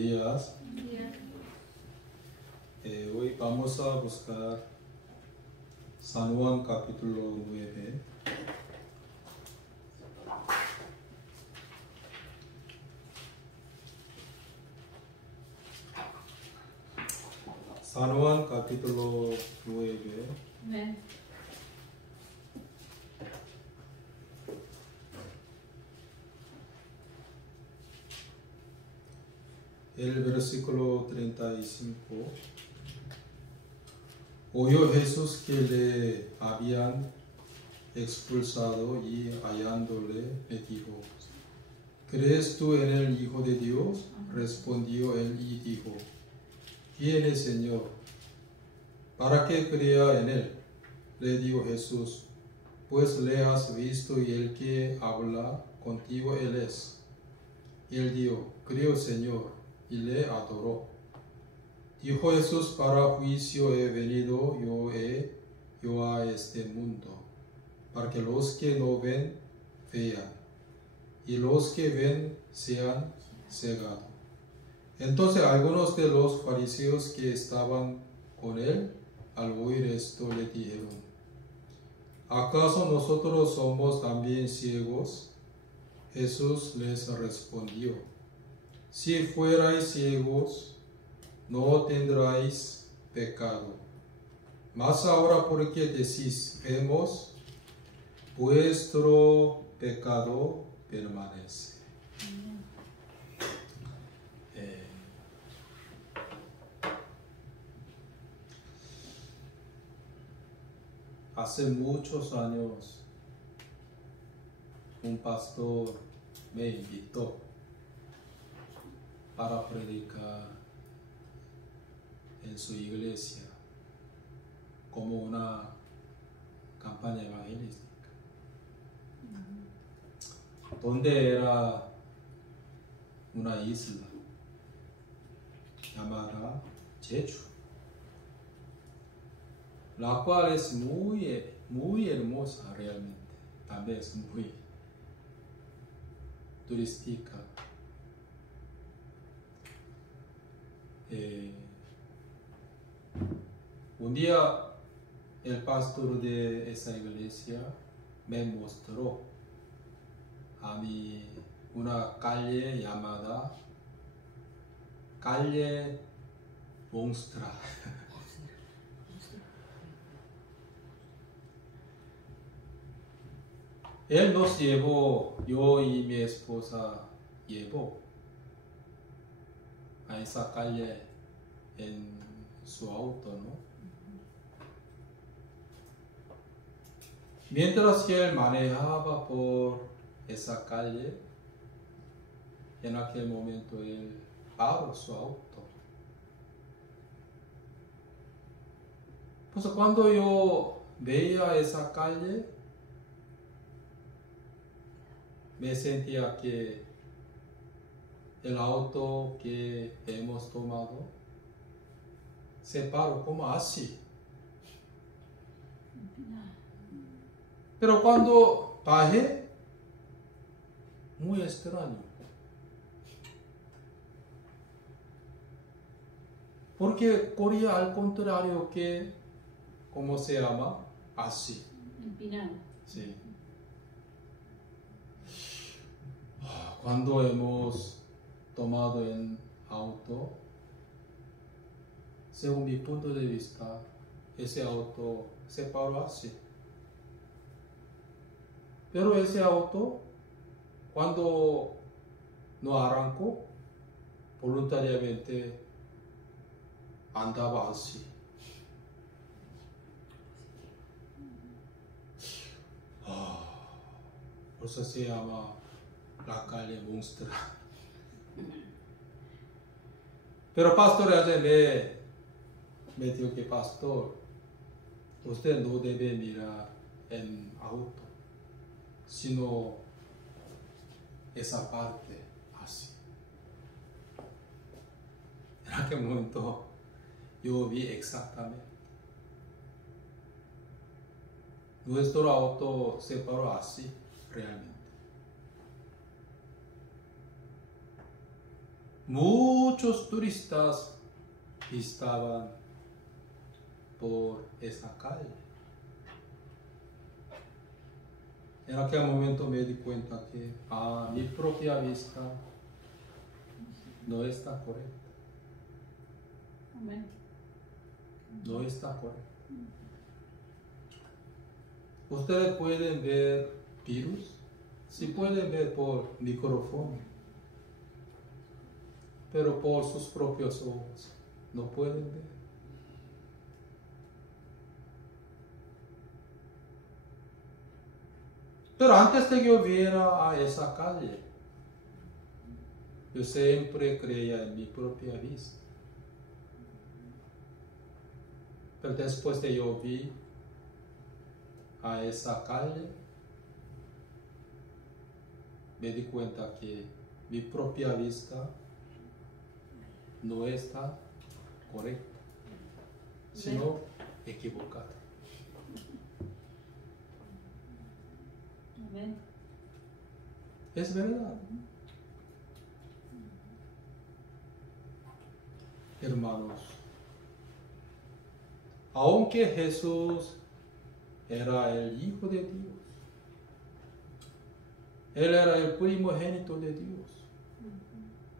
días. día. Hoy vamos a buscar San Juan capítulo 9. San Juan capítulo 9. Amén. El versículo 35. Oyó Jesús que le habían expulsado y hallándole le dijo: ¿Crees tú en el Hijo de Dios? Respondió él y dijo: ¿Quién es Señor, para que crea en él? Le dijo Jesús: pues le has visto y el que habla contigo él es. Y él dijo: creo, Señor, y le adoró. Dijo Jesús: para juicio he venido yo a este mundo, para que los que no ven vean, y los que ven sean cegados. Entonces algunos de los fariseos que estaban con él, al oír esto, le dijeron: ¿acaso nosotros somos también ciegos? Jesús les respondió: si fuerais ciegos, no tendráis pecado. Mas ahora, porque decís vemos, vuestro pecado permanece. Hace muchos años, un pastor me invitó para predicar en su iglesia como una campaña evangelística, donde era una isla llamada Jeju, la cual es muy hermosa realmente, también es muy turística. Un día el pastor de esa iglesia me mostró a mí una calle llamada Calle Monstrua. Él nos llevó, yo y mi esposa llevó a esa calle en su auto, ¿no? Mientras que él manejaba por esa calle, en aquel momento él paró su auto. Pues cuando yo veía esa calle, me sentía que el auto que hemos tomado se paró como así. Pero cuando bajé, muy extraño. Porque corría al contrario que, ¿cómo se llama? Así. Empinado. Sí. Cuando hemos tomado el auto, según mi punto de vista, ese auto se paró así. Pero ese auto, cuando no arrancó, voluntariamente andaba así. Por eso se llama la calle Monstrua. Pero pastor me dijo que pastor, usted no debe mirar en auto, sino esa parte así. En aquel momento yo vi exactamente. Nuestro auto se paró así, realmente. muchos turistas estaban por esa calle. En aquel momento me di cuenta que a mi propia vista no está correcta. Amén. No está correcta. Ustedes pueden ver virus, sí pueden ver por micrófono, pero por sus propios ojos no pueden ver. Pero antes de que yo viera a esa calle, yo siempre creía en mi propia vista. Pero después de yo vi a esa calle, me di cuenta que mi propia vista no está correcta, sino equivocada. Amén. Es verdad. Hermanos, aunque Jesús era el Hijo de Dios, Él era el primogénito de Dios,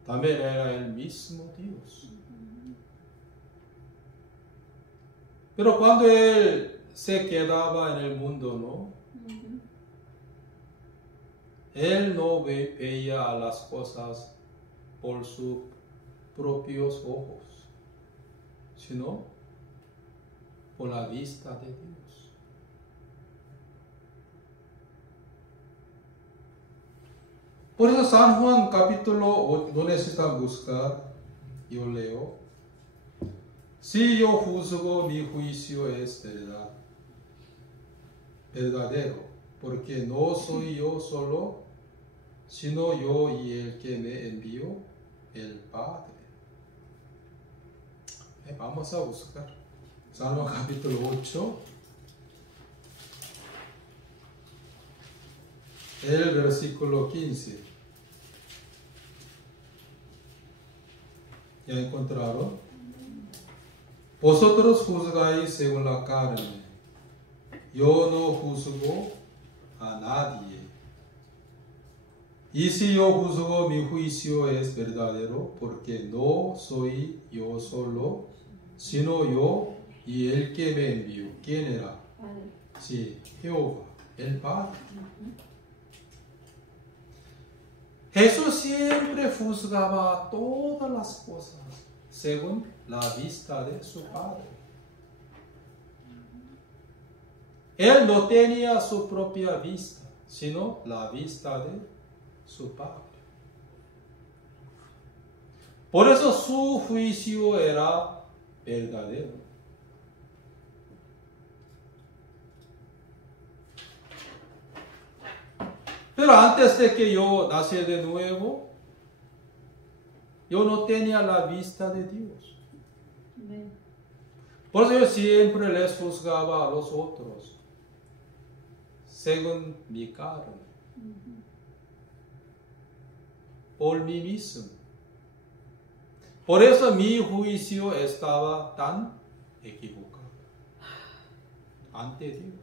también era el mismo Dios. Pero cuando Él se quedaba en el mundo, ¿no? Él no veía las cosas por sus propios ojos, sino por la vista de Dios. Por eso San Juan capítulo, no necesitan buscar, yo leo. Si yo juzgo, mi juicio es verdadero, porque no soy yo solo, sino yo y el que me envió, el Padre. Vamos a buscar. Salmo capítulo 8. El versículo 15. ¿Ya encontraron? Vosotros juzgáis según la carne. Yo no juzgo a nadie. Y si yo juzgo, mi juicio es verdadero, porque no soy yo solo, sino yo y el que me envió. ¿Quién era? Padre. Sí, Jehová, el Padre. Jesús siempre juzgaba todas las cosas según la vista de su Padre. Él no tenía su propia vista, sino la vista de su Padre. Por eso su juicio era verdadero. Pero antes de que yo naciera de nuevo, yo no tenía la vista de Dios. Amén. Por eso yo siempre les juzgaba a los otros, según mi carne, por mí mismo. Por eso mi juicio estaba tan equivocado ante Dios.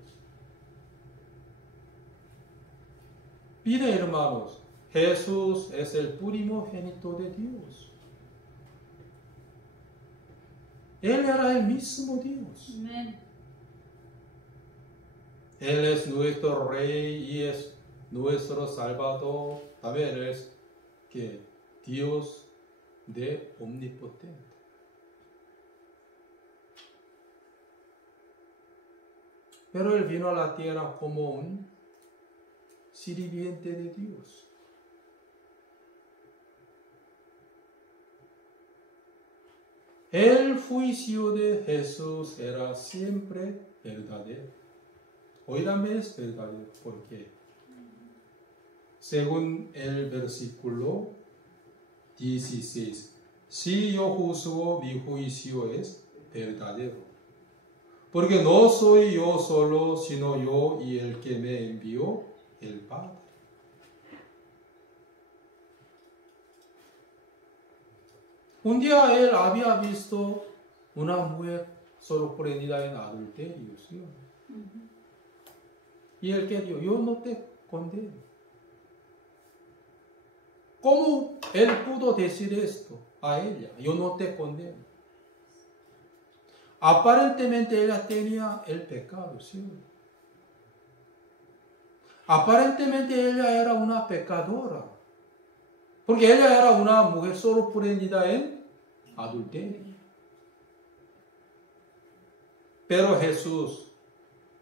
Mire, hermanos, Jesús es el primogénito de Dios. Él era el mismo Dios. Amén. Él es nuestro Rey y es nuestro Salvador. También es que Dios de omnipotente. Pero Él vino a la tierra como un sirviente de Dios. El juicio de Jesús era siempre verdadero. Hoy también es verdadero. ¿Por qué? Según el versículo 16. Si yo juzgo, mi juicio es verdadero. Porque no soy yo solo, sino yo y el que me envió, el Padre. Un día él había visto una mujer sorprendida en adulterio, ¿sí? Y él que dijo, yo no te condeno. ¿Cómo él pudo decir esto a ella? Yo no te condeno. Aparentemente ella tenía el pecado, ¿sí? Aparentemente ella era una pecadora. Porque ella era una mujer sorprendida en adulterio. Pero Jesús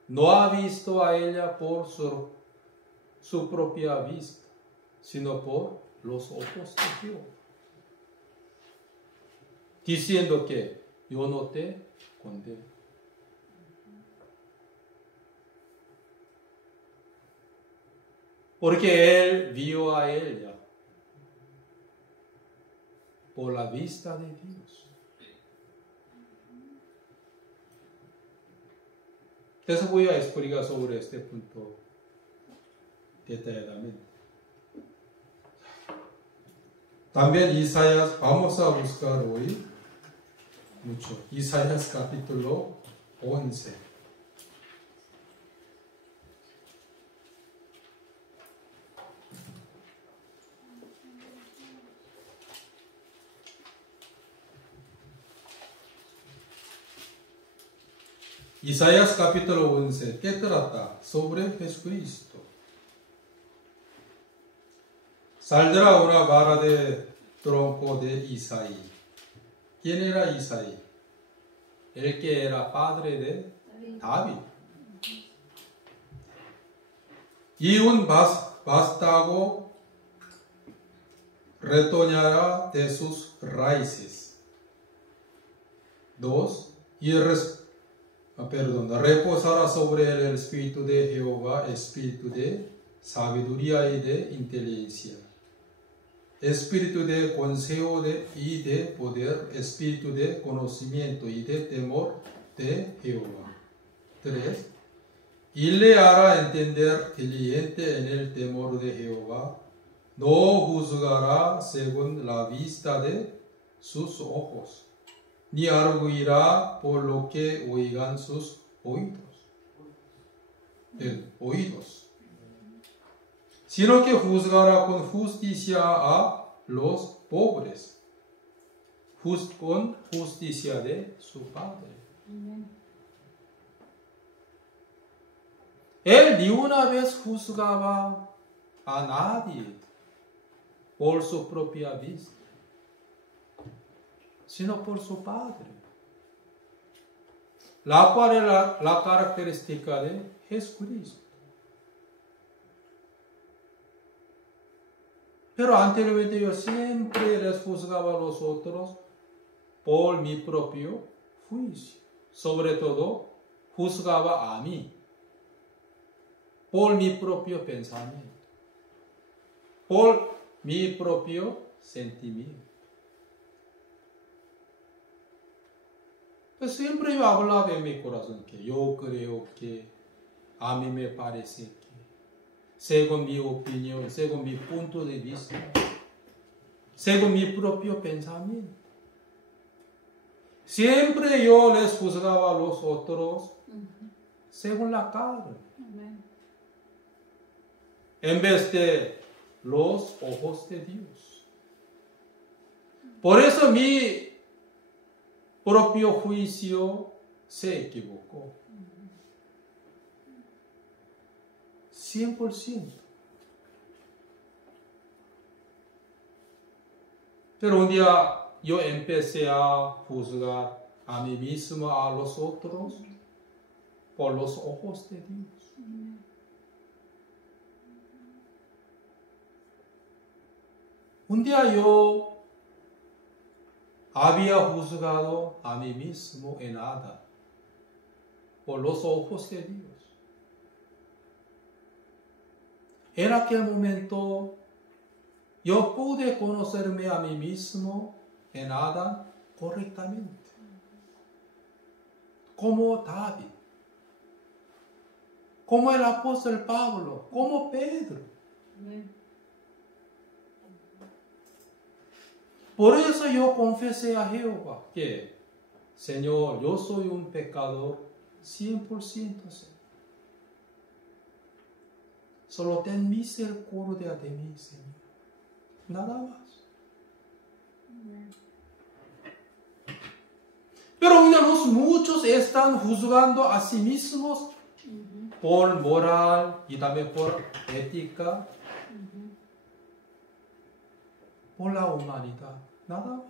no ha visto a ella por su propia vista, sino por los ojos de Dios. Diciendo que yo no te condeno. Porque él vio a ella por la vista de Dios. Entonces voy a explicar sobre este punto detalladamente. También Isaías, vamos a buscar hoy mucho. Isaías capítulo 11. Isaías capítulo 11, ¿qué trata? Sobre Jesucristo. Saldrá una vara de tronco de Isaí. ¿Quién era Isaí? El que era padre de David. Y un vástago retoñará de sus raíces. 2. Y reposará sobre él el espíritu de Jehová, espíritu de sabiduría y de inteligencia, espíritu de consejo y de poder, espíritu de conocimiento y de temor de Jehová. 3. Y le hará entender diligente en el temor de Jehová, no juzgará según la vista de sus ojos, ni arguirá por lo que oigan sus oídos, sino que juzgará con justicia a los pobres, con justicia de su Padre. Él ni una vez juzgaba a nadie por su propia vista, sino por su Padre, la cual es la característica de Jesucristo. Pero anteriormente yo siempre les juzgaba a los otros por mi propio juicio. Sobre todo, juzgaba a mí por mi propio pensamiento, por mi propio sentimiento. Pues siempre yo hablaba en mi corazón que yo creo que, a mí me parece que, según mi opinión, según mi punto de vista, según mi propio pensamiento. Siempre yo les juzgaba a los otros según la carne, en vez de los ojos de Dios. Por eso mi propio juicio se equivocó. 100%. Pero un día yo empecé a juzgar a mí mismo, a los otros, por los ojos de Dios. Un día yo había juzgado a mí mismo en Adán por los ojos de Dios. En aquel momento yo pude conocerme a mí mismo en Adán correctamente, como David, como el apóstol Pablo, como Pedro. Por eso yo confesé a Jehová que, Señor, yo soy un pecador 100%. Solo ten misericordia de mí, Señor. Nada más. Pero miramos, muchos están juzgando a sí mismos por moral y también por ética, por la humanidad. Nada más.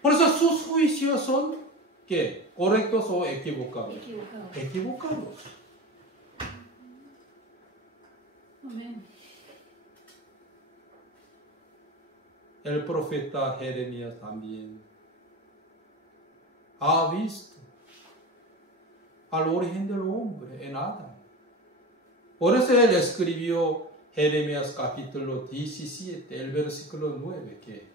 Por eso sus juicios son, ¿qué? ¿Correctos o equivocados? Equivocados. Amén. El profeta Jeremías también ha visto al origen del hombre en Adán. Por eso él escribió Jeremías capítulo 17, el versículo 9, que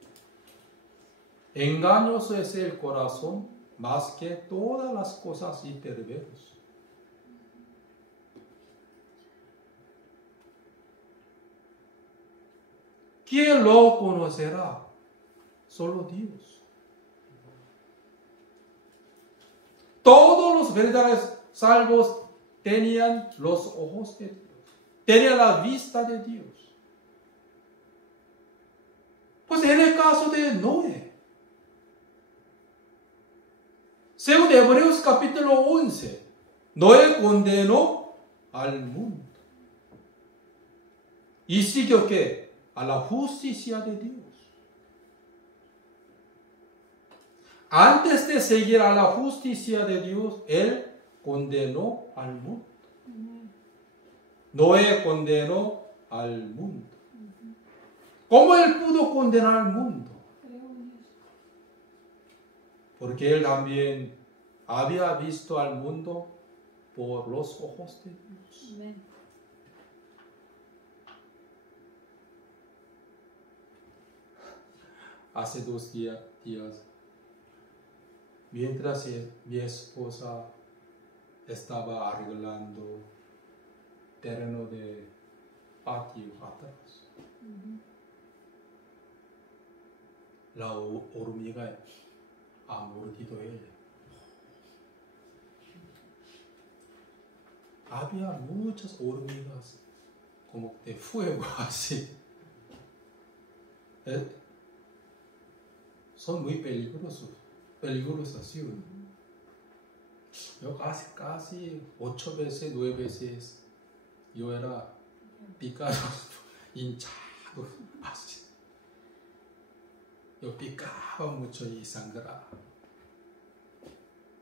engañoso es el corazón más que todas las cosas y perverso. ¿Quién lo conocerá? Solo Dios. Todos los verdaderos salvos tenían los ojos de Dios, tenían la vista de Dios. Pues en el caso de Noé, según Hebreos capítulo 11, Noé condenó al mundo y siguió ¿qué? A la justicia de Dios. Antes de seguir a la justicia de Dios, él condenó al mundo. Noé condenó al mundo. ¿Cómo él pudo condenar al mundo? Porque él también había visto al mundo por los ojos de Dios. Amén. Hace 2 días, mientras mi esposa estaba arreglando terreno de patio atrás, la hormiga ha mordido ella. Había muchas hormigas como de fuego así. Son muy peligrosas, ¿sí? Yo casi 8 veces, 9 veces yo era picado, hinchado, así. Yo picaba mucho y sangraba.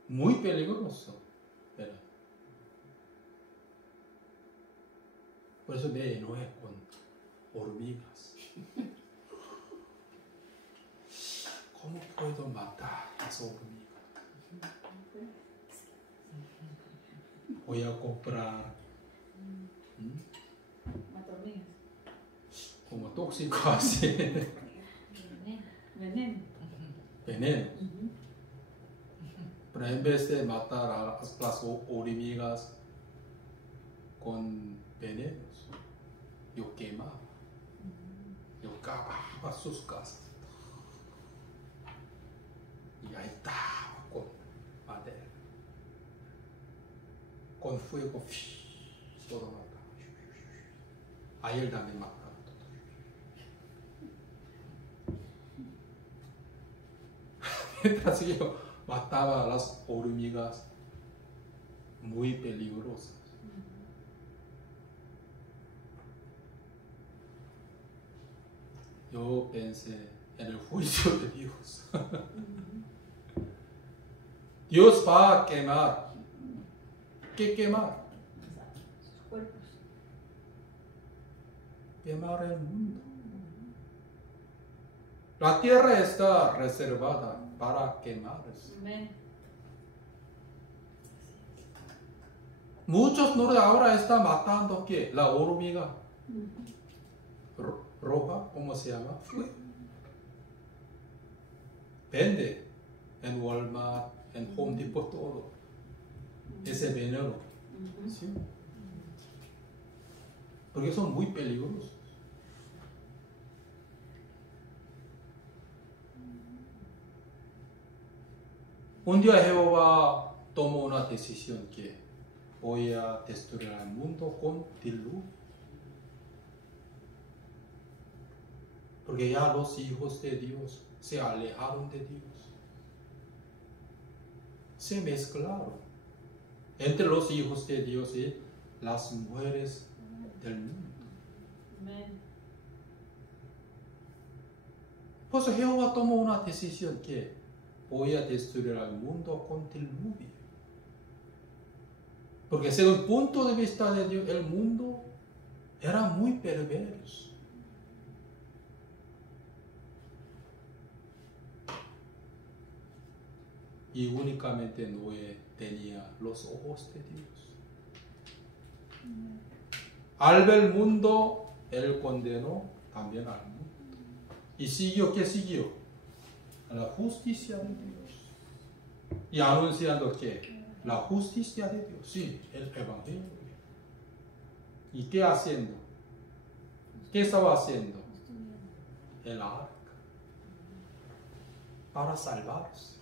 Muy peligroso era. Por eso me enojé con hormigas. ¿Cómo puedo matar a esa hormiga? Voy a comprar Hormigas. como tóxico así. Veneno. Pero en vez de matar a las hormigas con venenos, yo quemaba. Yo cavaba sus casas. Y ahí estaba con madera, con fuego, todo mataba. A él también mataba. Mientras yo mataba a las hormigas muy peligrosas. Yo pensé en el juicio de Dios. Dios va a quemar. ¿Qué quemar? Sus cuerpos. Quemar el mundo. La tierra está reservada para quemarse. Amén. Muchos no ahora están matando ¿qué? La hormiga roja, ¿cómo se llama? Vende en Walmart, en Home Depot, todo ese veneno. ¿Sí? Porque son muy peligrosos. un día Jehová tomó una decisión que voy a destruir al mundo con diluvio. Porque ya los hijos de Dios se alejaron de Dios. Se mezclaron entre los hijos de Dios y las mujeres del mundo. Amén. Pues Jehová tomó una decisión que voy a destruir al mundo con diluvio. Porque según el punto de vista de Dios, el mundo era muy perverso. Y únicamente Noé tenía los ojos de Dios. Al ver el mundo, él condenó también al mundo. ¿Y siguió? ¿Qué siguió? A la justicia de Dios. Y anunciando que la justicia de Dios, sí, el Evangelio. ¿Y qué haciendo? ¿Qué estaba haciendo? El arca. Para salvarse.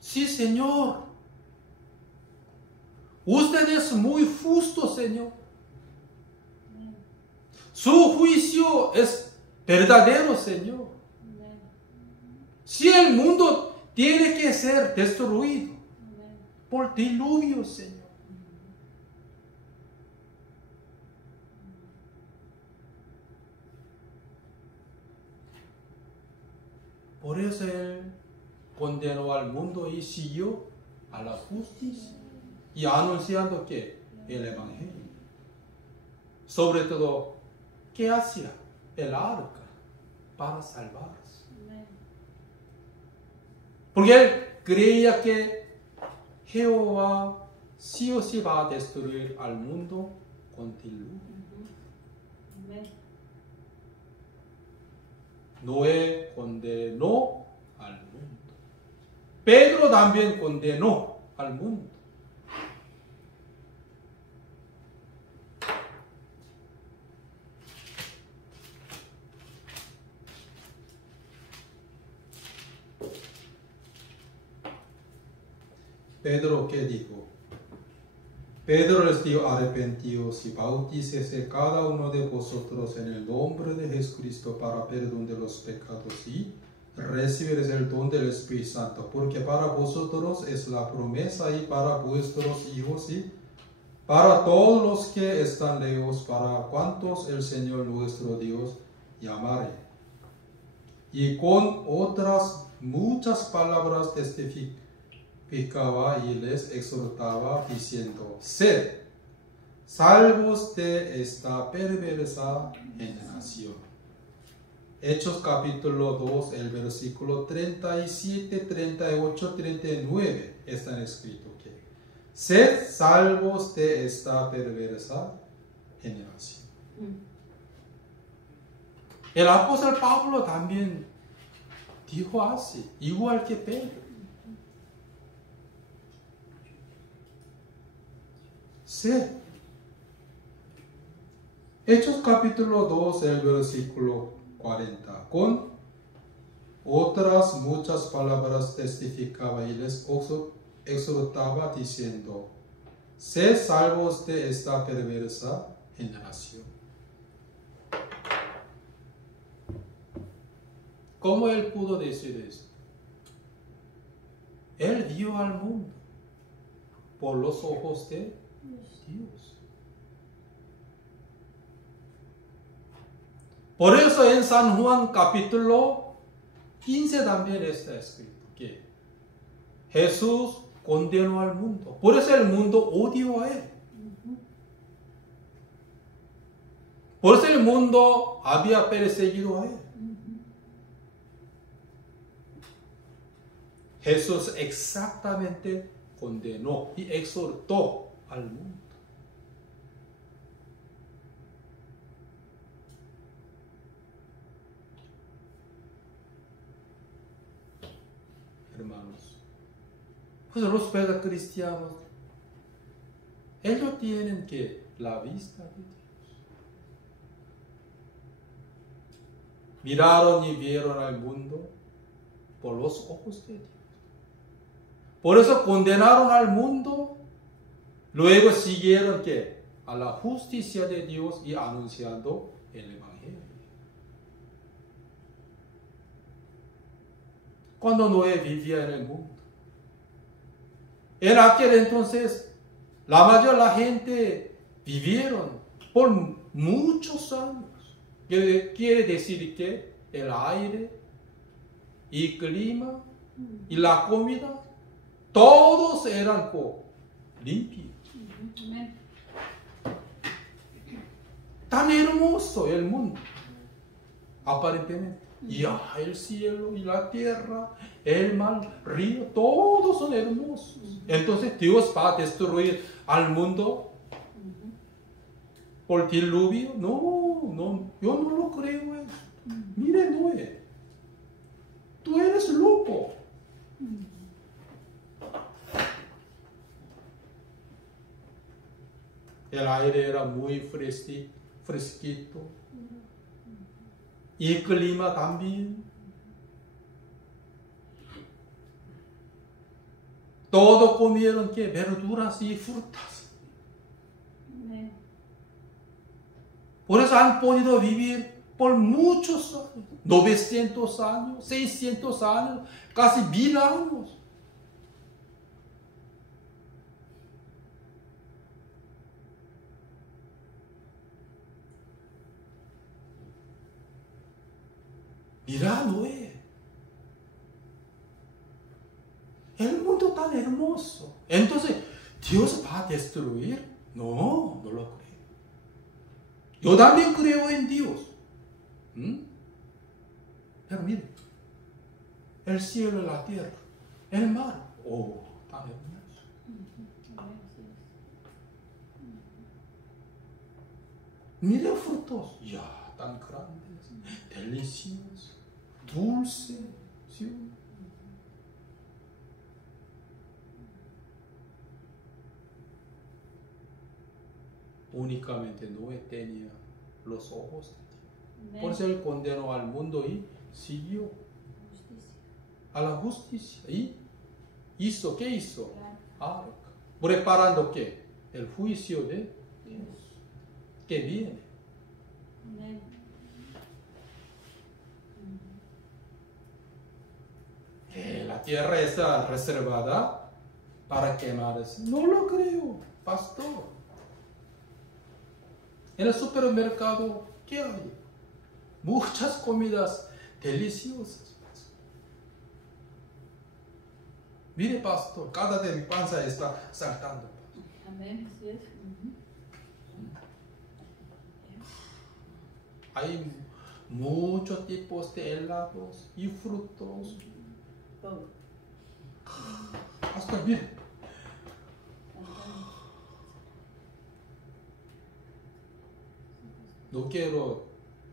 Sí, Señor. Usted es muy justo, Señor. Su juicio es verdadero, Señor. Si el mundo tiene que ser destruido por diluvio, Señor. Por eso Él condenó al mundo y siguió a la justicia y anunciando que el Evangelio. Sobre todo, ¿qué hacía? El arca para salvarse. Porque él creía que Jehová sí o sí va a destruir al mundo con diluvio. Noé condenó al mundo. Pedro también condenó al mundo. Pedro, ¿qué dijo? Pedro les dijo: arrepentíos y bautícese cada uno de vosotros en el nombre de Jesucristo para perdón de los pecados y recibiréis el don del Espíritu Santo, porque para vosotros es la promesa y para vuestros hijos y para todos los que están lejos, para cuantos el Señor nuestro Dios llamare. Y con otras muchas palabras testificaba y les exhortaba diciendo: sed salvos de esta perversa generación. Hechos capítulo 2, el versículo 37, 38, 39 están escritos que sed salvos de esta perversa generación. El apóstol Pablo también dijo así, igual que Pedro. Sed. Hechos capítulo 2, el versículo 40. Con otras muchas palabras testificaba y les exhortaba diciendo: sed salvos de esta perversa generación. ¿Cómo él pudo decir esto? Él vio al mundo por los ojos de Dios. Por eso en San Juan capítulo 15 también está escrito que Jesús condenó al mundo. Por eso el mundo odió a él. Por eso el mundo había perseguido a él. Jesús exactamente condenó y exhortó al mundo. Hermanos, pues los verdad cristianos, ellos tienen que la vista de Dios. Miraron y vieron al mundo por los ojos de Dios. Por eso condenaron al mundo, luego siguieron ¿qué? A la justicia de Dios y anunciando el Evangelio. Cuando Noé vivía en el mundo, en aquel entonces la mayoría de la gente vivieron por muchos años. Quiere decir que el aire y clima y la comida, todos eran limpios. Amén. Tan hermoso el mundo, aparentemente. Ya el cielo y la tierra, el mar, río, todos son hermosos. Entonces Dios va a destruir al mundo por diluvio. No, yo no lo creo eso. Mire, Noé, tú eres loco. El aire era muy fresquito. Y el clima también. Todo comieron ¿qué? Verduras y frutas. Amén. Por eso han podido vivir por muchos años. 900 años, 600 años, casi 1000 años. Mira, Noé. El mundo tan hermoso. Entonces, ¿Dios va a destruir? No lo creo. Yo también creo en Dios. Pero mire, el cielo y la tierra, el mar, tan hermoso. Mire frutos, ya tan grandes, deliciosos, dulces, ¿sí? Únicamente Noé tenía los ojos de Dios. Por eso él condenó al mundo y siguió a la justicia. ¿Y hizo? ¿Qué hizo? Arca. Preparando ¿qué? El juicio de Dios que viene. Amén. Que la tierra está reservada para quemarse. No lo creo, pastor. En el supermercado, ¿qué hay? Muchas comidas deliciosas. Mire, pastor, cada día mi panza está saltando. Amén, así es. Hay muchos tipos de helados y frutos. Todo. Pastor, mire. No quiero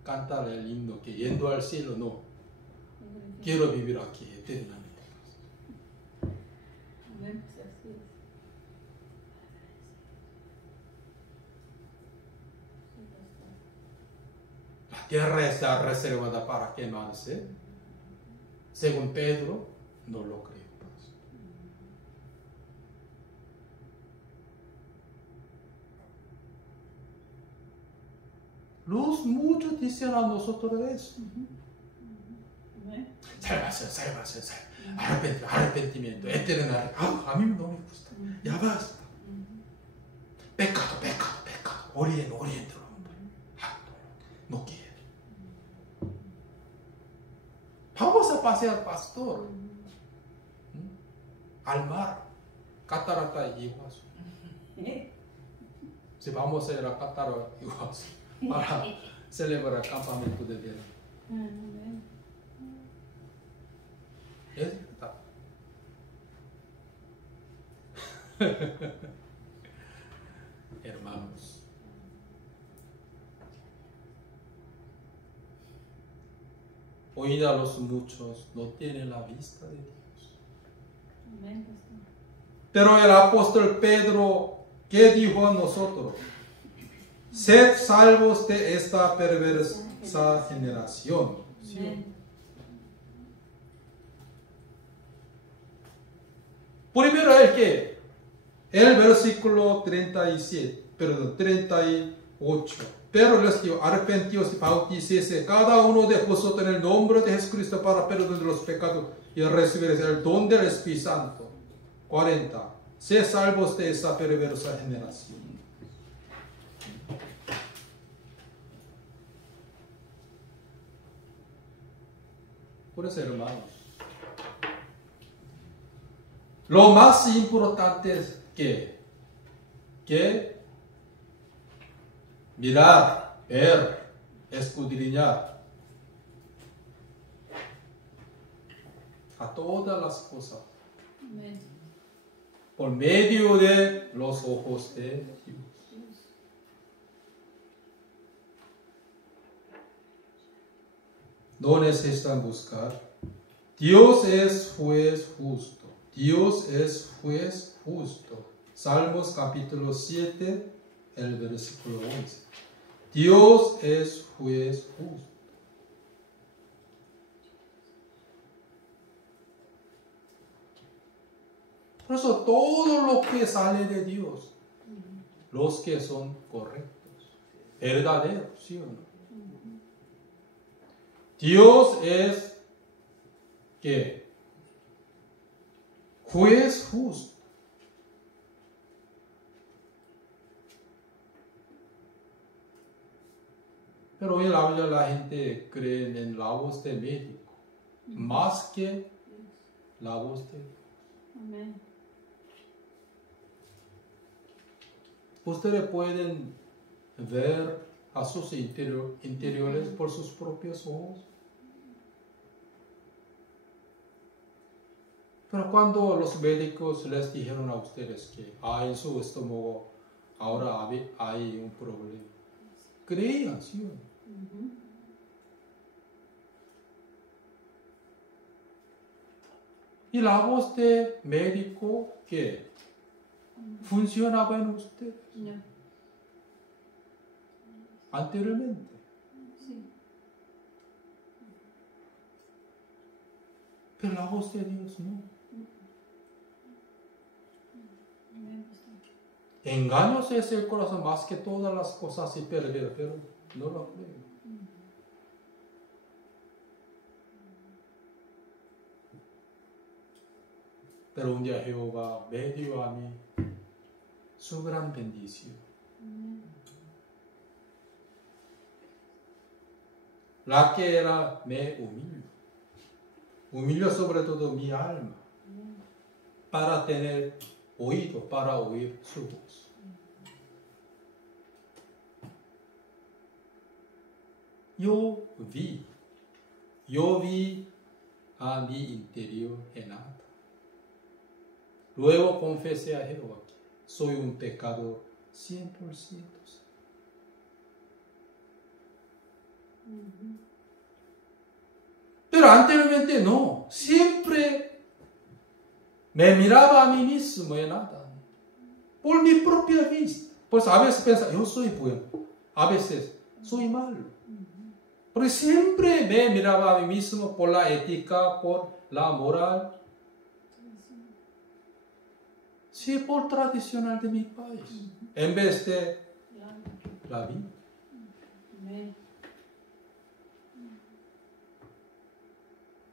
cantar el himno que yendo al cielo, no. Quiero vivir aquí eternamente. Amén, pues así es. La tierra está reservada para quemarse. Según Pedro, no lo creo. Los muchos dicen a nosotros eso. Salvación, arrepentimiento, eterno. A mí no me gusta. Ya basta. Pecado. Oriente. No quiero. Vamos a pasear, pastor. Al mar. Catarata y Iguazú. Si vamos a ir a Catarata y Iguazú para celebrar el campamento de verano. Amén. Es verdad. Hermanos, hoy a los muchos no tienen la vista de Dios. Amén. Pero el apóstol Pedro, ¿qué dijo a nosotros? Sed salvos de esta perversa generación. Amén. Primero el versículo 38. Pero les digo, arrepentíos y bautícese cada uno de vosotros en el nombre de Jesucristo para perdón de los pecados y recibiréis el don del Espíritu Santo. 40. Sé salvos de esa perversa generación. Por eso, hermanos, lo más importante es que mirar, ver, escudriñar a todas las cosas Amén. por medio de los ojos de Dios. No necesitan buscar. Dios es juez justo. Dios es juez justo. Salmos capítulo 7, el versículo 11. Dios es juez justo. Por eso todo lo que sale de Dios, los que son correctos, verdaderos, ¿sí o no? Dios es ¿qué? Juez justo. Pero hoy en la Biblia la gente cree en la voz del médico, más que la voz de Dios. Amén. Ustedes pueden ver a sus interiores por sus propios ojos. Pero cuando los médicos les dijeron a ustedes que en su estómago ahora hay un problema, creían, ¿sí o no? Y la voz de médico que funcionaba en ustedes No. anteriormente. Sí. Pero la voz de Dios no. Amén. Engaños es el corazón más que todas las cosas y perdidas, pero no lo creo. Pero un día Jehová me dio a mí su gran bendición. La que era me humilló sobre todo mi alma para tener oído, para oír su voz. Yo vi a mi interior en nada. Luego confesé a Jehová que soy un pecador 100%. Pero anteriormente no, siempre me miraba a mí mismo en nada, por mi propia vista. Pues a veces pensaba, yo soy bueno, a veces soy malo. Porque siempre me miraba a mí mismo por la ética, por la moral. Sí, por tradicional de mi país, en vez de la vida. Amén.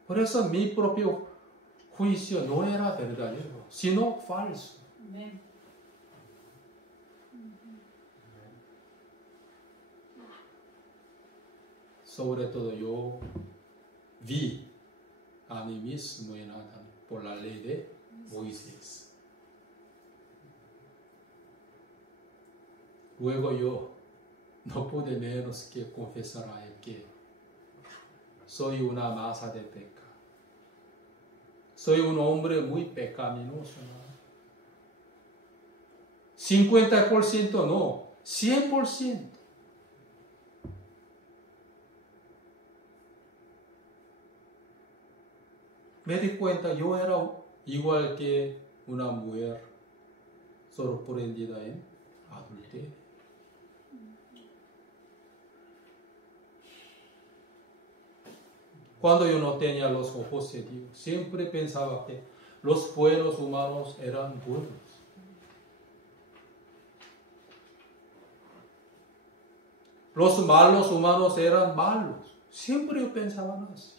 Por eso mi propio juicio no era verdadero, sino falso. Amén. Sobre todo yo vi a mí mismo en Adán por la ley de Moisés. Luego yo no pude menos que confesar a él que soy una masa de pecado. Soy un hombre muy pecaminoso, ¿no? 50% no, 100%. Me di cuenta, yo era igual que una mujer sorprendida en adulterio. Cuando yo no tenía los ojos de Dios, siempre pensaba que los buenos humanos eran buenos. Los malos humanos eran malos. Siempre yo pensaba así.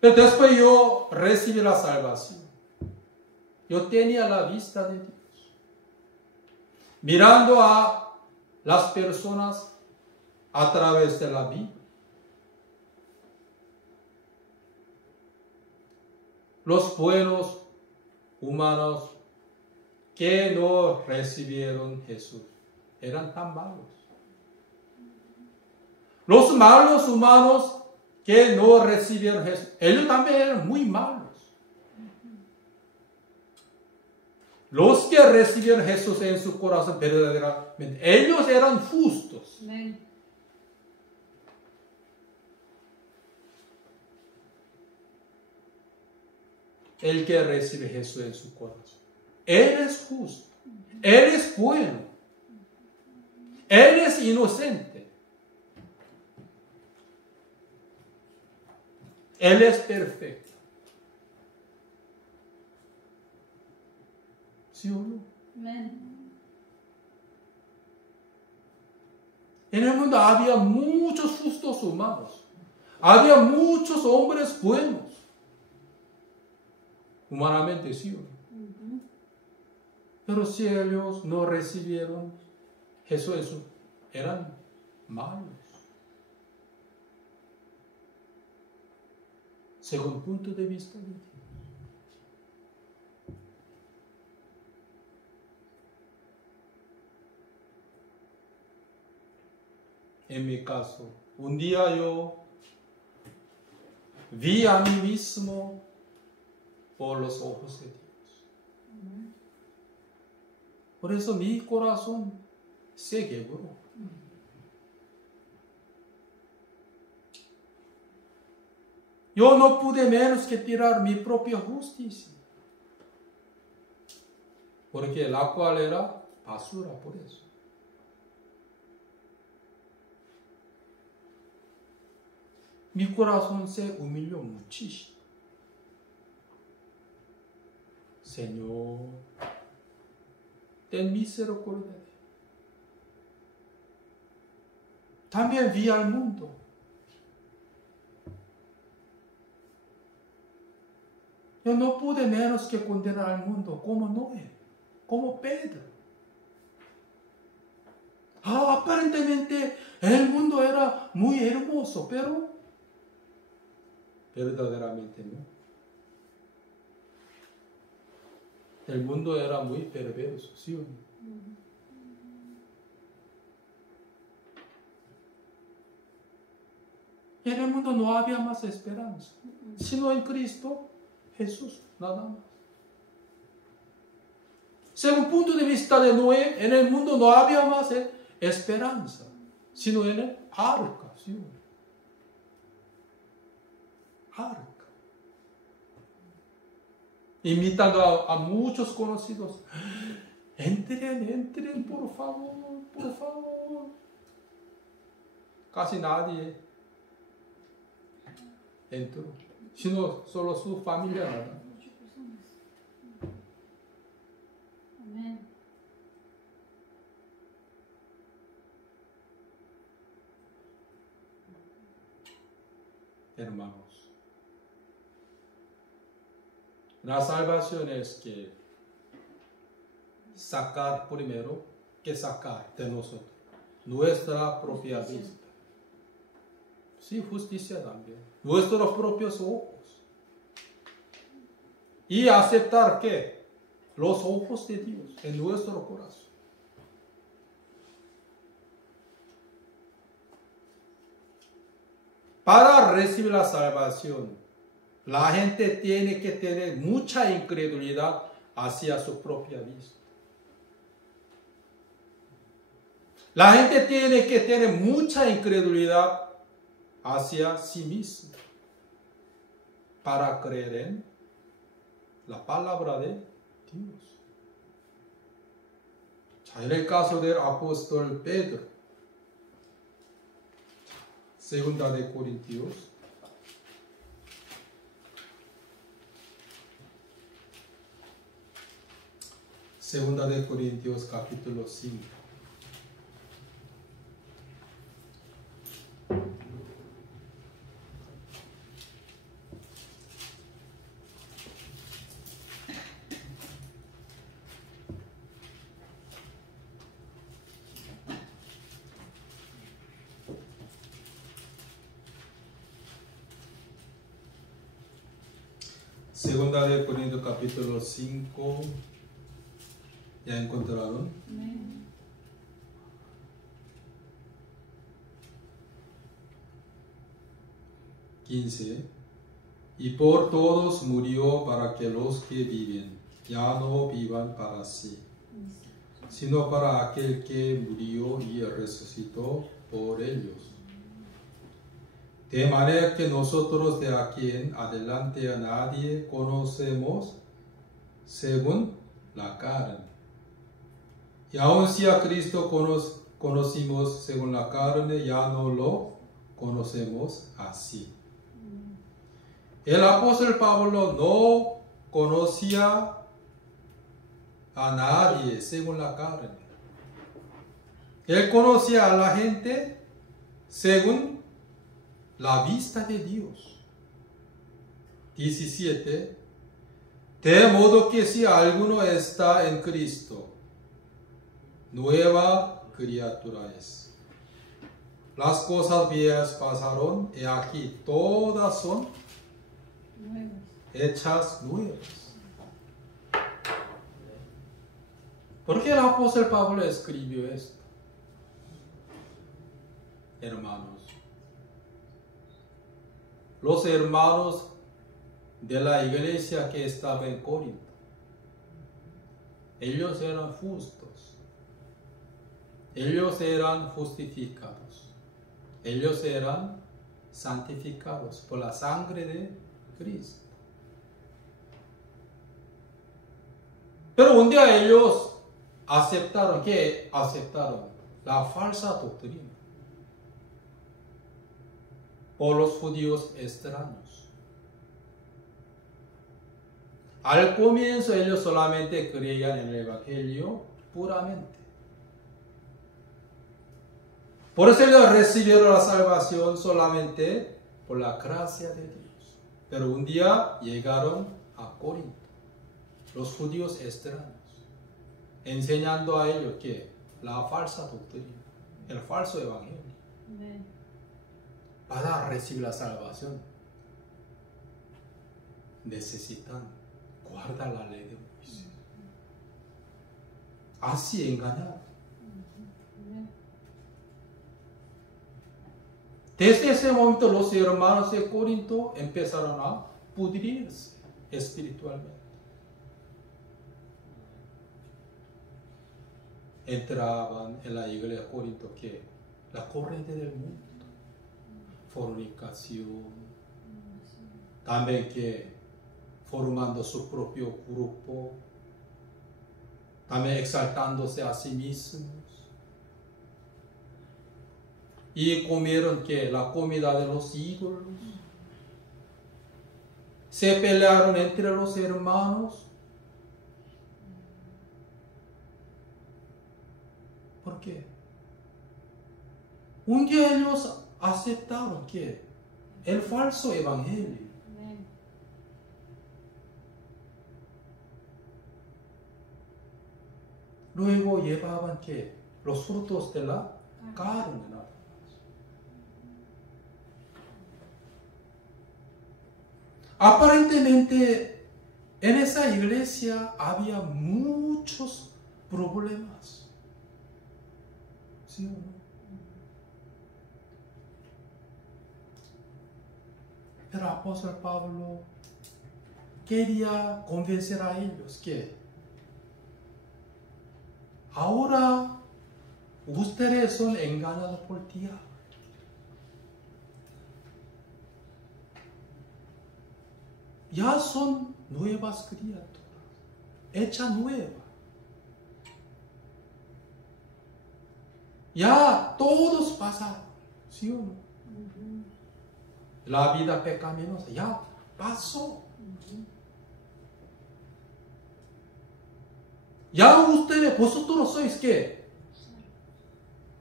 Pero después yo recibí la salvación. Yo tenía la vista de Dios. Mirando a las personas a través de la Biblia. Los buenos humanos que no recibieron Jesús eran tan malos. Los malos humanos que no recibieron Jesús, ellos también eran muy malos. Los que recibieron Jesús en su corazón verdaderamente, ellos eran justos. Amén. El que recibe Jesús en su corazón, Él es justo, Él es bueno, Él es inocente, Él es perfecto. ¿Sí o no? Amén. En el mundo había muchos justos humanos, había muchos hombres buenos. Humanamente sí o no. Pero si ellos no recibieron Jesús, eran malos. Según punto de vista de Dios. En mi caso, un día yo vi a mí mismo por los ojos de Dios. Por eso mi corazón se quebró. Yo no pude menos que tirar mi propia justicia, porque la cual era basura por eso. Mi corazón se humilló muchísimo. Señor, ten misericordia. También vi al mundo. Yo no pude menos que condenar al mundo como Noé, como Pedro. Aparentemente el mundo era muy hermoso, pero verdaderamente no. El mundo era muy perverso, ¿sí o no? Y en el mundo no había más esperanza, sino en Cristo Jesús, nada más. Según el punto de vista de Noé, en el mundo no había más esperanza, sino en el arca, ¿sí o no? Arca. Invitando a muchos conocidos, entren, por favor, por favor. Casi nadie entró, sino solo su familia nada. Muchas personas. Amén. Hermanos, la salvación es que sacar primero, que sacar de nosotros nuestra propia vista. Sí, justicia también. Nuestros propios ojos. Y aceptar que los ojos de Dios en nuestro corazón. Para recibir la salvación, la gente tiene que tener mucha incredulidad hacia su propia vista. La gente tiene que tener mucha incredulidad hacia sí mismo para creer en la palabra de Dios. En el caso del apóstol Pedro, segunda de Corintios Segunda de Corintios capítulo 5. Segunda de Corintios capítulo 5. ¿Ya encontraron? Amén. 15. Y por todos murió para que los que viven ya no vivan para sí, sino para aquel que murió y resucitó por ellos. De manera que nosotros de aquí en adelante a nadie conocemos según la carne. Y aun si a Cristo conocimos según la carne, ya no lo conocemos así. El apóstol Pablo no conocía a nadie según la carne. Él conocía a la gente según la vista de Dios. 17. De modo que si alguno está en Cristo, nueva criatura es. Las cosas viejas pasaron y aquí todas son hechas nuevas. ¿Por qué el apóstol Pablo escribió esto? Hermanos, los hermanos de la iglesia que estaba en Corinto, ellos eran justos, ellos eran justificados, ellos eran santificados por la sangre de Cristo. Pero un día ellos aceptaron la falsa doctrina por los judíos extraños. Al comienzo ellos solamente creían en el Evangelio puramente. Por eso ellos recibieron la salvación solamente por la gracia de Dios. Pero un día llegaron a Corinto, los judíos extraños, enseñando a ellos que la falsa doctrina, el falso evangelio, para recibir la salvación necesitan guardar la ley de Moisés. Así engañaron. Desde ese momento los hermanos de Corinto empezaron a pudrirse espiritualmente. Entraban en la iglesia de Corinto que la corriente del mundo, fornicación, también que formando su propio grupo, también exaltándose a sí mismos, y comieron que la comida de los ídolos, se pelearon entre los hermanos. ¿Por qué? Un día ellos aceptaron que el falso evangelio. Luego llevaban que los frutos de la carne. Aparentemente en esa iglesia había muchos problemas. ¿Sí o no? Pero el apóstol Pablo quería convencer a ellos que ahora ustedes son engañados por el diablo. Ya son nuevas criaturas, hechas nuevas. Ya todos pasaron, ¿sí o no? La vida pecaminosa ya pasó. Ya ustedes, vosotros sois ¿qué?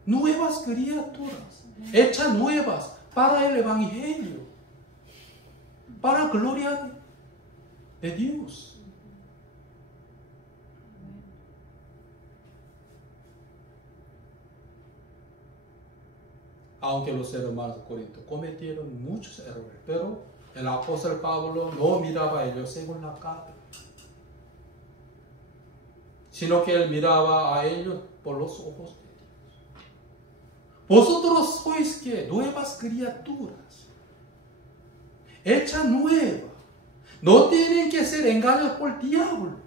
Nuevas criaturas, hechas nuevas para el Evangelio, para gloria de Dios. Aunque los hermanos de Corinto cometieron muchos errores, pero el apóstol Pablo no miraba a ellos según la carne, sino que él miraba a ellos por los ojos de Dios. Vosotros sois ¿qué? Nuevas criaturas, hechas nuevas. No tienen que ser engañados por el diablo.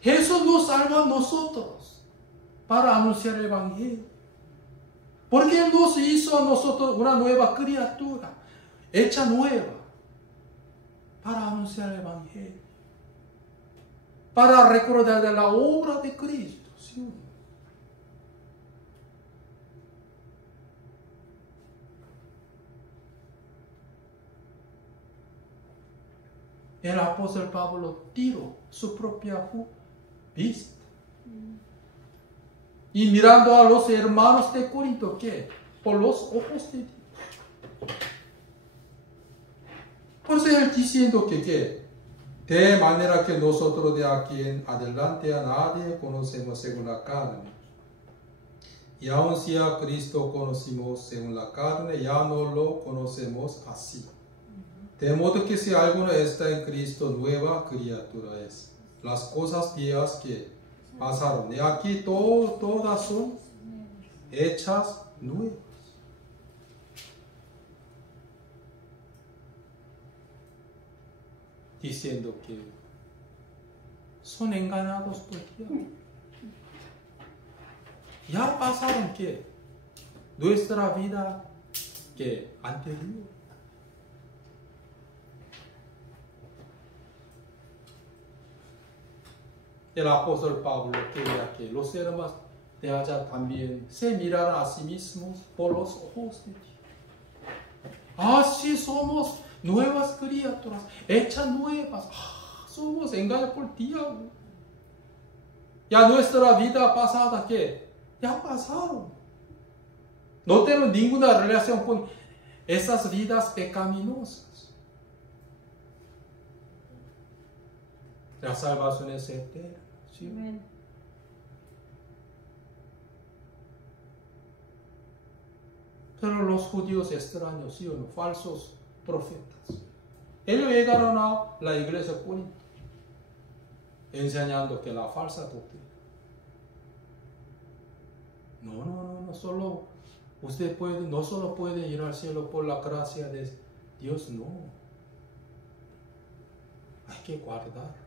Jesús nos salvó a nosotros para anunciar el Evangelio. Porque Él nos hizo a nosotros una nueva criatura, hecha nueva, para anunciar el Evangelio. Para recordar de la obra de Cristo. ¿Sí? El apóstol Pablo tiró su propia vista. Y mirando a los hermanos de Corinto, ¿qué? Por los ojos de Dios. Por eso él diciendo que, ¿qué? De manera que nosotros de aquí en adelante a nadie conocemos según la carne. Y aun si a Cristo conocimos según la carne, ya no lo conocemos así. De modo que si alguno está en Cristo, nueva criatura es. Las cosas viejas que pasaron, y aquí todas son hechas nuevas. Diciendo que son engañados por Dios. Ya pasaron que nuestra vida que anterior. El apóstol Pablo quería que los hermanos de allá también se miraran a sí mismos por los ojos de Dios. Así somos nuevas criaturas, hechas nuevas. Somos engañados por el diablo. Ya nuestra vida pasada, ¿qué? Ya pasaron. No tenemos ninguna relación con esas vidas pecaminosas. La salvación es eterna. ¿Sí? Amén. Pero los judíos extraños, ¿sí o no? Falsos profetas. Ellos llegaron a la iglesia de Corinto, enseñando que la falsa doctrina. No, solo usted no solo puede ir al cielo por la gracia de Dios, no. Hay que guardar.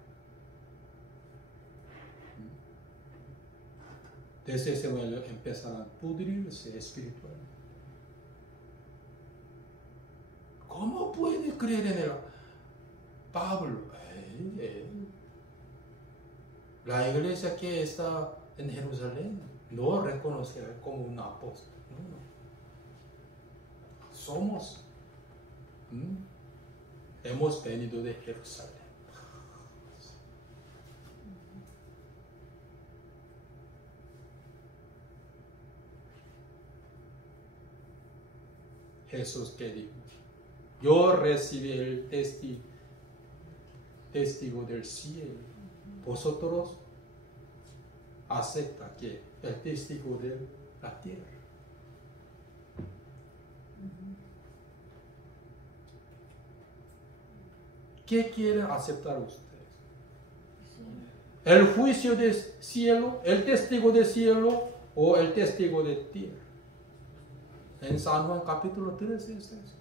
Desde ese momento empezarán a pudrirse espiritualmente. ¿Cómo puede creer en él? Pablo, la iglesia que está en Jerusalén no reconoce a él como un apóstol. No. Somos. Hemos venido de Jerusalén. Jesús que dijo, yo recibí el testigo del cielo. Vosotros aceptan que el testigo de la tierra. ¿Qué quieren aceptar ustedes? ¿El juicio del cielo, el testigo del cielo o el testigo de tierra? En San Juan capítulo 13 es eso.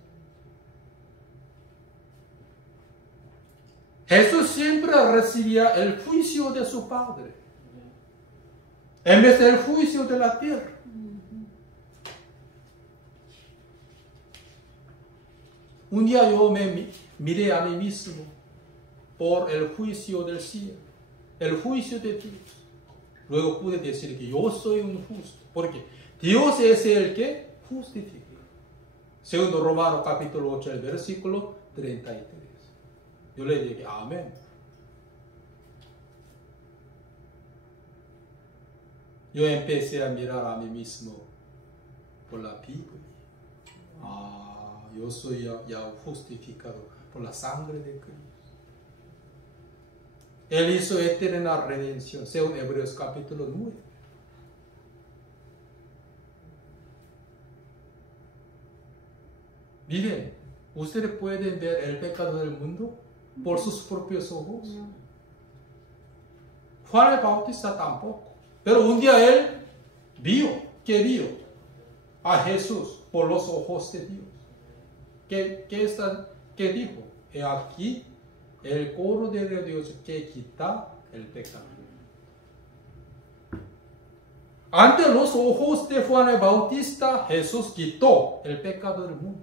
Jesús siempre recibía el juicio de su Padre en vez del juicio de la tierra. Un día yo me miré a mí mismo por el juicio del cielo, el juicio de Dios. Luego pude decir que yo soy un justo, porque Dios es el que justifica. Segundo Romano capítulo 8, el versículo 33. Yo le dije, amén. Yo empecé a mirar a mí mismo por la Biblia. Yo soy ya justificado por la sangre de Cristo. Él hizo eterna redención, según Hebreos capítulo 9. Miren, ustedes pueden ver el pecado del mundo por sus propios ojos. Juan el Bautista tampoco. Pero un día él vio, ¿qué vio? A Jesús por los ojos de Dios. ¿Qué dijo? He aquí el Cordero de Dios que quita el pecado. Ante los ojos de Juan el Bautista, Jesús quitó el pecado del mundo.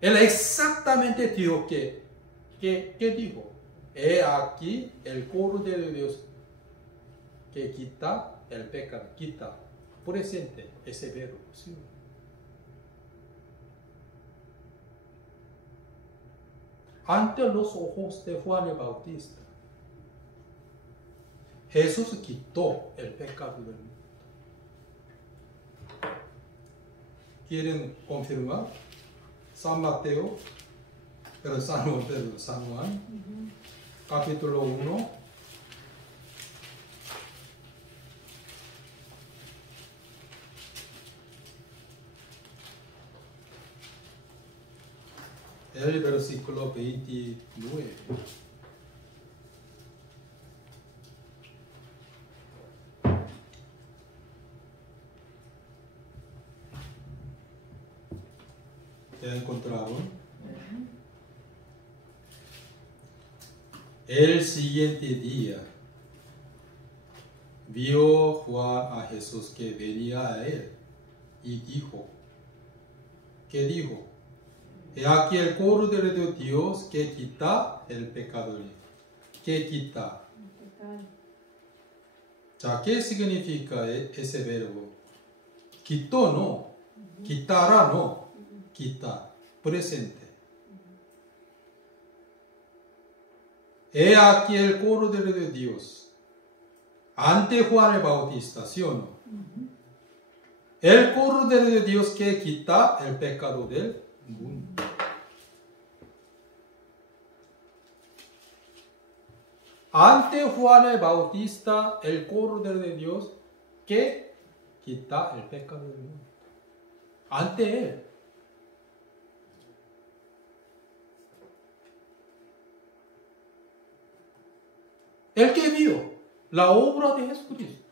Él exactamente dijo ¿qué dijo? He aquí el Cordero de Dios que quita el pecado. Quita, presente, ese verbo. ¿Sí? Ante los ojos de Juan el Bautista, Jesús quitó el pecado del mundo. ¿Quieren confirmar? San Juan, capítulo 1. El versículo 29. ¿Ya encontraron? El siguiente día vio Juan a Jesús que venía a él y dijo, ¿qué dijo? He aquí el Cordero de Dios que quita el pecado. ¿Qué quita? Ya, ¿qué significa ese verbo? Quitó no, quitará no, quita, presente. He aquí el Cordero de Dios. Ante Juan el Bautista, ¿sí o no? El Cordero de Dios que quita el pecado del mundo. Ante Juan el Bautista, el Cordero de Dios que quita el pecado del mundo. Ante él. El que vio la obra de Jesucristo.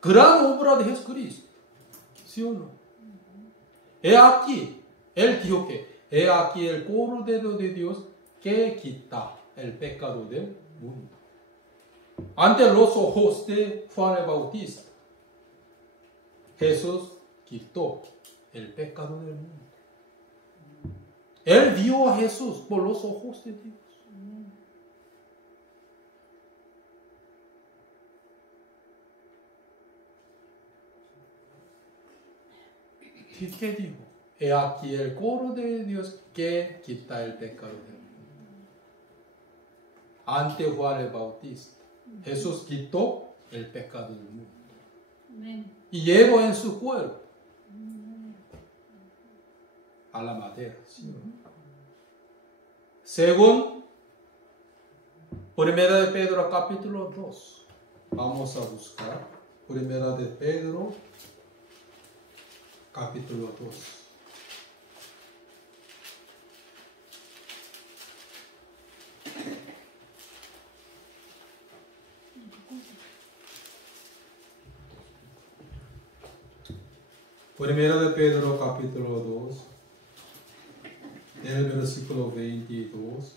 Gran obra de Jesucristo. ¿Sí o no? He aquí, él dijo que, he aquí el Cordero de Dios que quita el pecado del mundo. Ante los ojos de Juan el Bautista, Jesús quitó el pecado del mundo. Él vio a Jesús por los ojos de Dios. ¿Qué dijo? He aquí el Cordero de Dios que quita el pecado del mundo. Ante Juan el Bautista, Jesús quitó el pecado del mundo. Amén. Y llevó en su cuerpo a la madera. ¿Sí? Según Primera de Pedro capítulo 2. Vamos a buscar Primera de Pedro capítulo 2. Primera de Pedro capítulo 2, el versículo 22,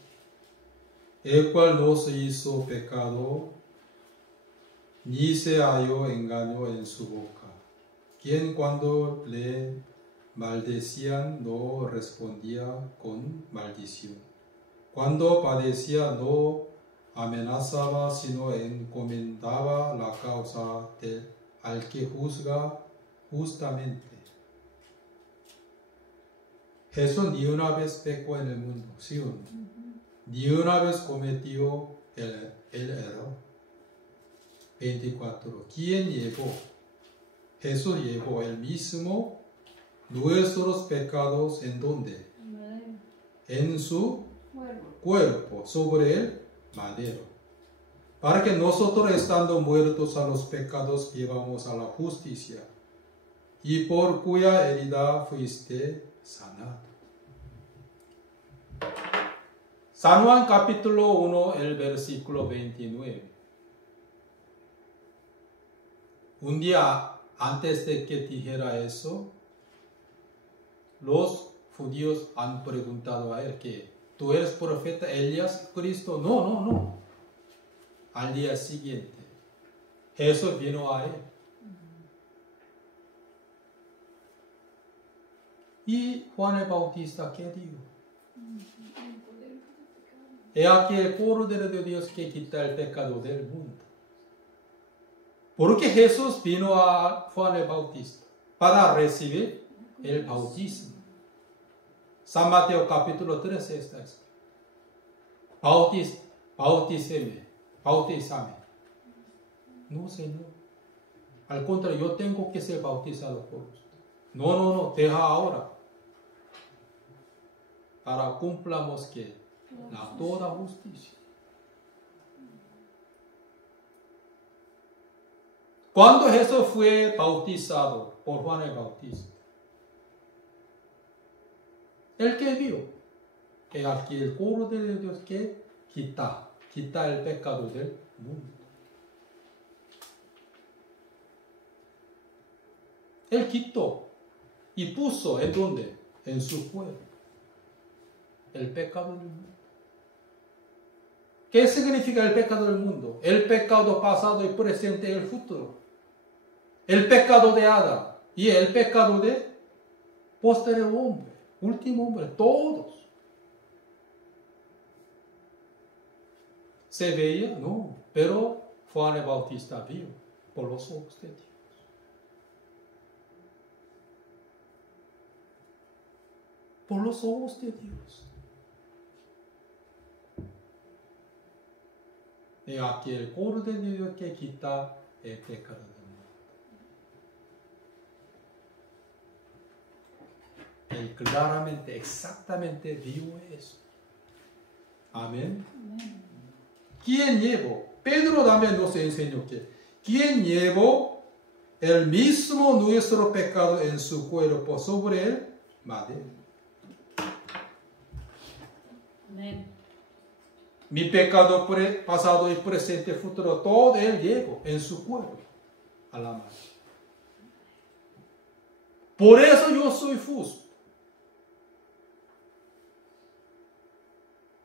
el cual no se hizo pecado, ni se halló engaño en su boca, quien cuando le maldecían no respondía con maldición, cuando padecía no amenazaba, sino encomendaba la causa al que juzga justamente. Jesús ni una vez pecó en el mundo, ¿sí o no? Ni una vez cometió el error. 24. ¿Quién llevó? Jesús llevó él mismo nuestros pecados ¿en dónde? En su cuerpo, sobre el madero. Para que nosotros, estando muertos a los pecados, vivamos a la justicia, y por cuya herida fuiste sanado. San Juan capítulo 1, el versículo 29. Un día antes de que dijera eso, los judíos han preguntado a él que ¿tú eres profeta Elías, Cristo? No. Al día siguiente, Jesús vino a él. Y Juan el Bautista, ¿qué dijo? He aquí el Cordero de Dios que quita el pecado del mundo. Porque Jesús vino a Juan el Bautista para recibir el bautismo. San Mateo capítulo 13 está escrito. Bautízame. No, Señor. Al contrario, yo tengo que ser bautizado por usted. No, deja ahora. Para cumplamos que la toda justicia. Cuando Jesús fue bautizado por Juan el Bautista, ¿el que vio? Que aquí el Cordero de Dios que quita el pecado del mundo. Él quitó y puso ¿en dónde? En su cuerpo el pecado del mundo. ¿Qué significa el pecado del mundo? El pecado pasado y presente y el futuro. El pecado de Adán y el pecado de posterior hombre, último hombre, todos. ¿Se veía? No, pero Juan el Bautista vio por los ojos de Dios. Por los ojos de Dios. Y aquí el Cordero de Dios que quita el pecado del mundo. Él claramente, exactamente vio eso. Amén. ¿Quién llevó? Pedro también nos enseñó que ¿quién llevó el mismo nuestro pecado en su cuerpo sobre el madero? Amén. Mi pecado pasado y presente, futuro, todo él llevó en su cuerpo a la madre. Por eso yo soy justo.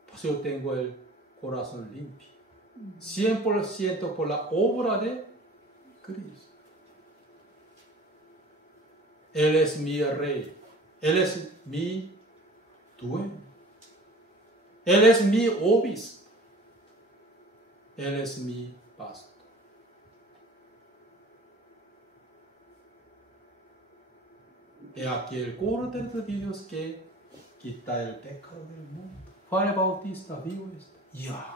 Pues yo tengo el corazón limpio. 100% por la obra de Cristo. Él es mi rey. Él es mi dueño. Él es mi obispo. Él es mi pastor. Y aquí el Cordero de Dios que quita el pecado del mundo. Juan el Bautista vio esto. Ya.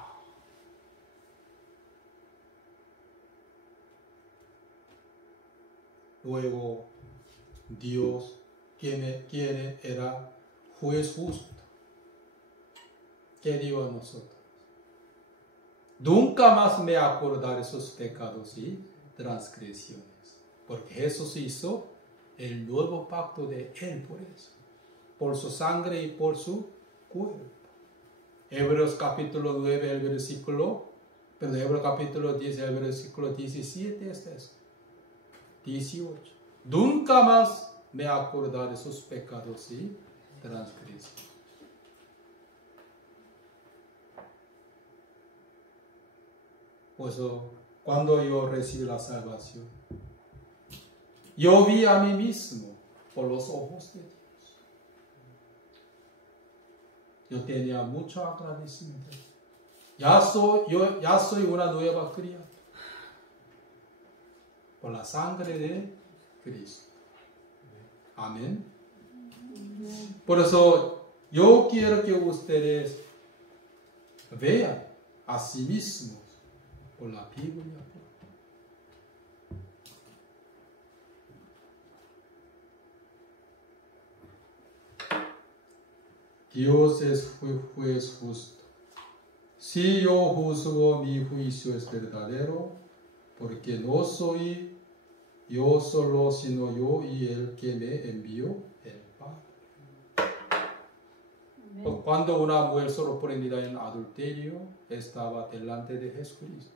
Luego, Dios, quien era juez justo, ¿qué dijo a nosotros? Nunca más me acordaré sus pecados y transgresiones, porque Jesús hizo el nuevo pacto de Él por eso, por su sangre y por su cuerpo. Hebreos capítulo 9, Hebreos capítulo 10, el versículo 17 está eso. 18. Nunca más me acordaré de sus pecados y transgresiones. Por eso, cuando yo recibí la salvación, yo vi a mí mismo por los ojos de Dios. Yo tenía mucho agradecimiento. Ya soy una nueva criatura. Por la sangre de Cristo. Amén. Por eso yo quiero que ustedes vean a sí mismos por la Biblia. Dios es juez justo. Si yo juzgo, mi juicio es verdadero, porque no soy yo solo, sino yo y el que me envió, el Padre. Amén. Cuando una mujer sorprendida en adulterio estaba delante de Jesucristo,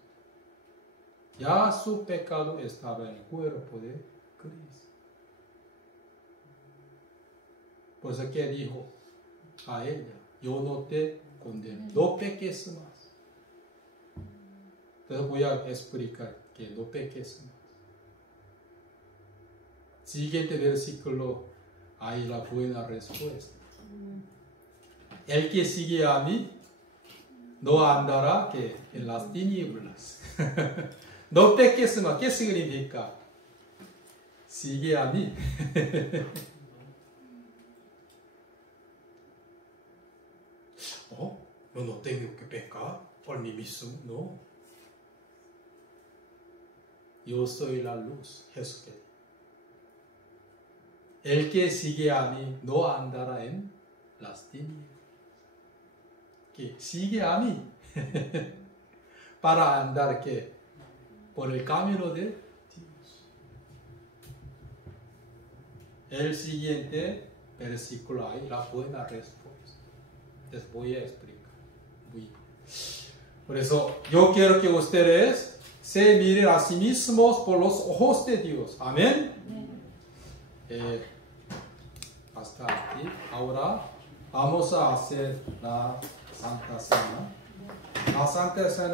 ya su pecado estaba en el cuerpo de Cristo. Por eso que dijo a ella, yo no te condeno, no peques más. Entonces voy a explicar que no peques más. Siguiente versículo, hay la buena respuesta. El que sigue a mí no andará que en las tinieblas. No peques más. ¿Qué significa? Sigue a mí. Yo no tengo que pecar por mí mismo, no. Yo soy la luz, Jesús. El que sigue a mí no andará en las tinieblas. Que sigue a mí para andar que por el camino de Dios. El siguiente versículo hay la buena respuesta. Les voy a explicar. Por eso yo quiero que ustedes se miren a sí mismos por los ojos de Dios. Amén. Hasta aquí. Ahora vamos a hacer la Santa Cena. La Santa Cena